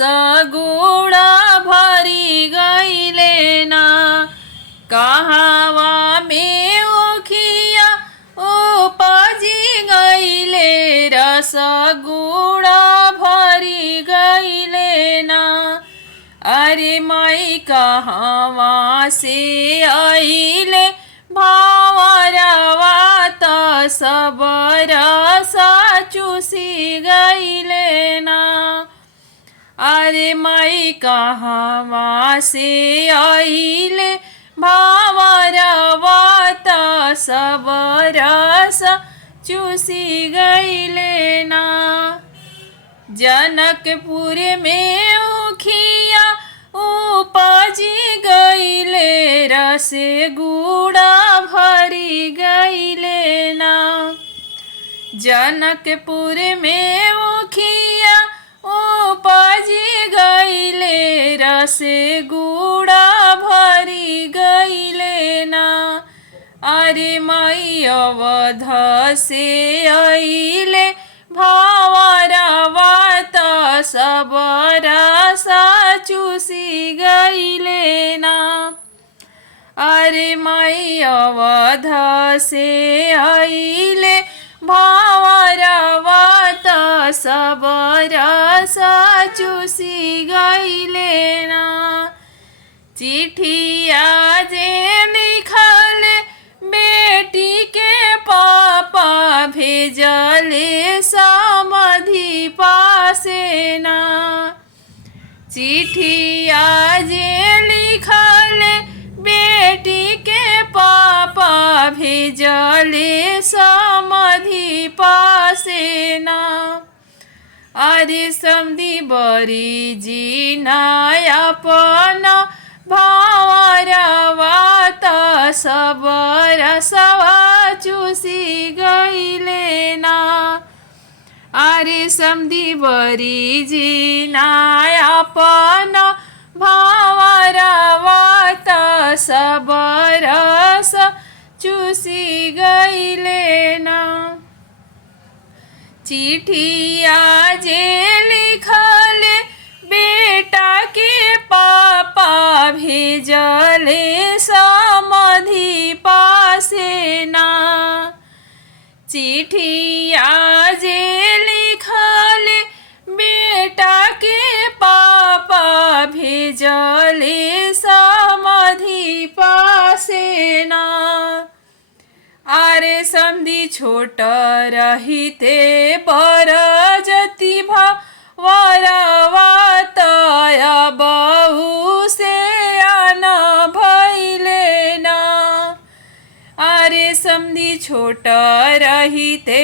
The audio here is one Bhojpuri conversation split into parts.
गुड़ा भरी गईले ना। कहवा में ओखिया उपजी गईले रस गुड़ा भरी गईले ना। अरे माई कहवा से आइले भावरवा त सब रस चूसी गईले ना। अरे माई कहवा से आइले भावरवा त सब रस चूसी गईले ना। जनकपुर में उखिया उपजी गईले रस गुड़ा भरी गईले ना। जनकपुर में उखिया उपजी गईले रस गुड़ा भरी गईले ना। अरे माई अवध से आइले भावरवा त सब रस चूसी गईले ना। अरे माई अवध से आइले भावरवा त सब रस चूसी गईले ना। चिट्ठिया जे लिखल बेटी के पापा भेजले समाधि पासे ना। चिट्ठिया जे लिखल बेटी के पापा भेजले समाधि पासे ना। अरे समधी बरी जी नायापन भावरवा त सब रसवा चूसी गईले ना। अरे समधी बरी जी नायापन भावरवा त सब रस चूसी गईले ना। चिट्ठिया जे लिखल बेटा के पापा भेजले समाधि पासे ना। चिट्ठिया जे लिखल बेटा के पापा भेजले समाधि पासे ना। अरे समधी छोट रहिते बरजती भावरवा त बहु से आन भइले ना। अरे समधी छोट रहिते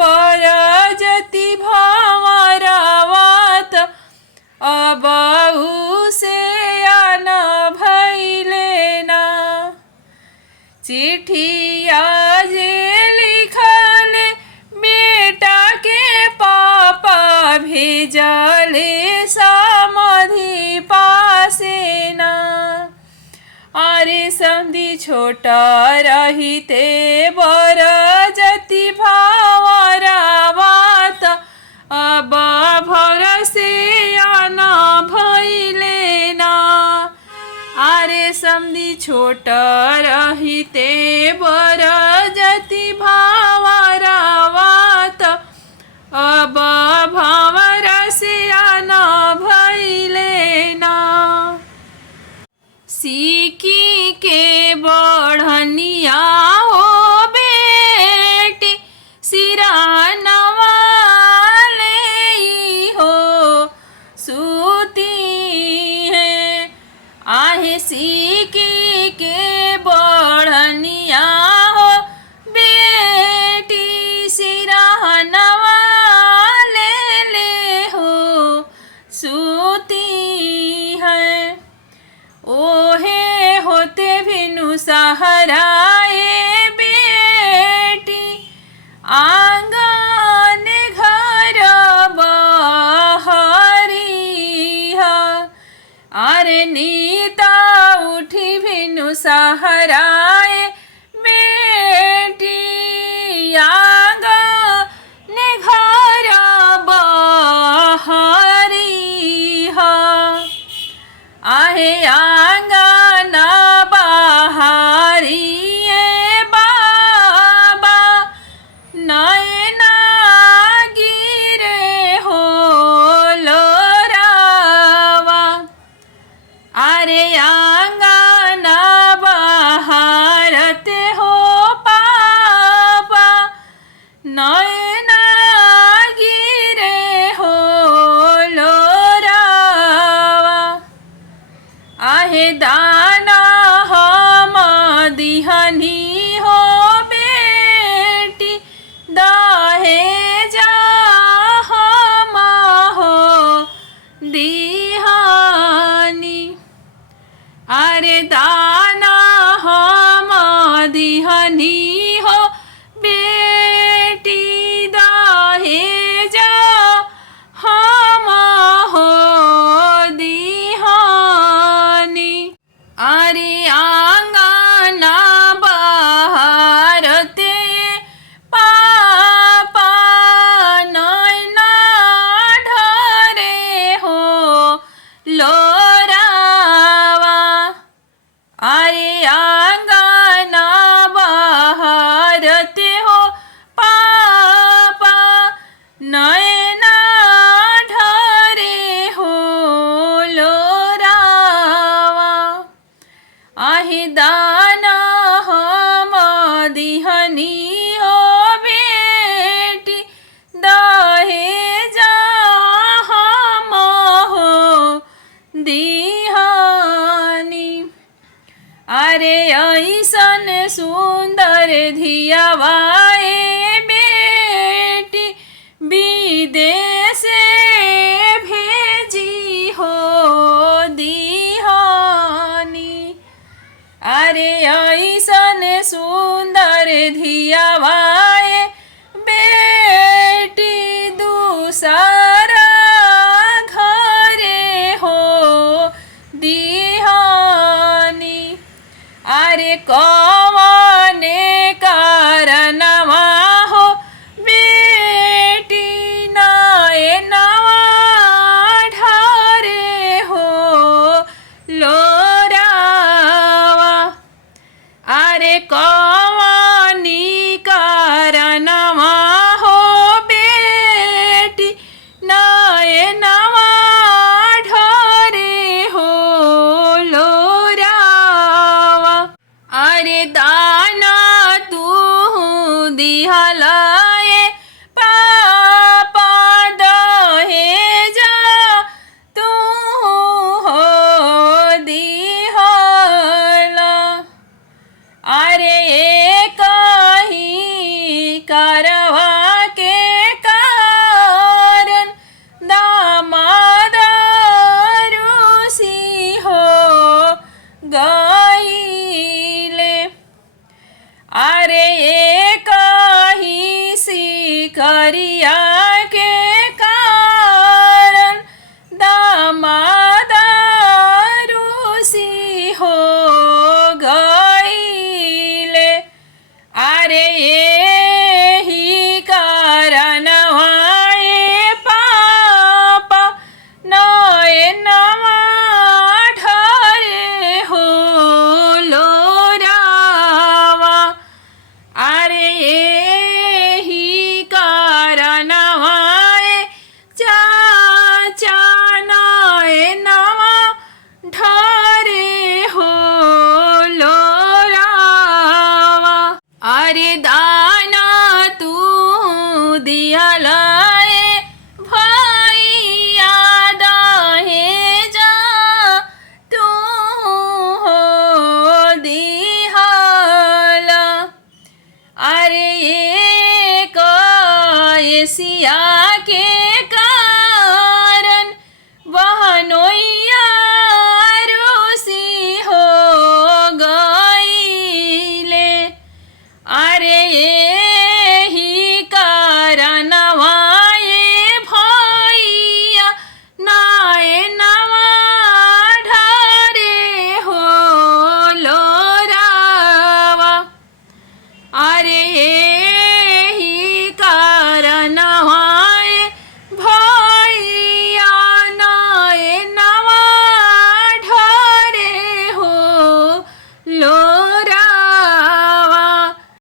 बरजती भावरवा त बहु से आन भइले ना। चिट्ठिया जे लिखल बेटा के पापा भेजले समाधि पासे ना। अरे समधी छोट रहिते बरजती भावरवा त भरसे आन भइले ना। अरे समधी छोट रहिते बरजती भावरवा त भरसे आन भइले ना। सीकी के बढ़निया हो बेटी सिरानवा ले हो सूती है। आहे सीकी के बढ़निया हो ऐसन सुंदर धियावाए बेटी विदेश भेजी हो दिहानी। अरे ऐसन सुंदर धियावाए बेटी दूसरा घरे हो दिहानी। अरे कवने कारणवा हो बेटी नाए नवा ढारे हो लोरावा। अरे कवनी कारणवा हो बेटी नाए नवा ढारे हो लोरावा। अरे दाना तू दिहलाए पापा दहेजा तू हो दिहला। अरे एक ही कारवा के कारण दामाद रूसी हो गईले। अरे एक ही सिकरिया के कारण दामाद रूसी हो गईले। अरे यही कारणवाए पापा नए नवा ढारे हो लोरावा। अरे यही कारणवाए चाचा नए नवा ढारे हो लोरावा। अरे दाना तू दिहलाए भैया दहेजा तू हो दिहला। अरे एक एसिया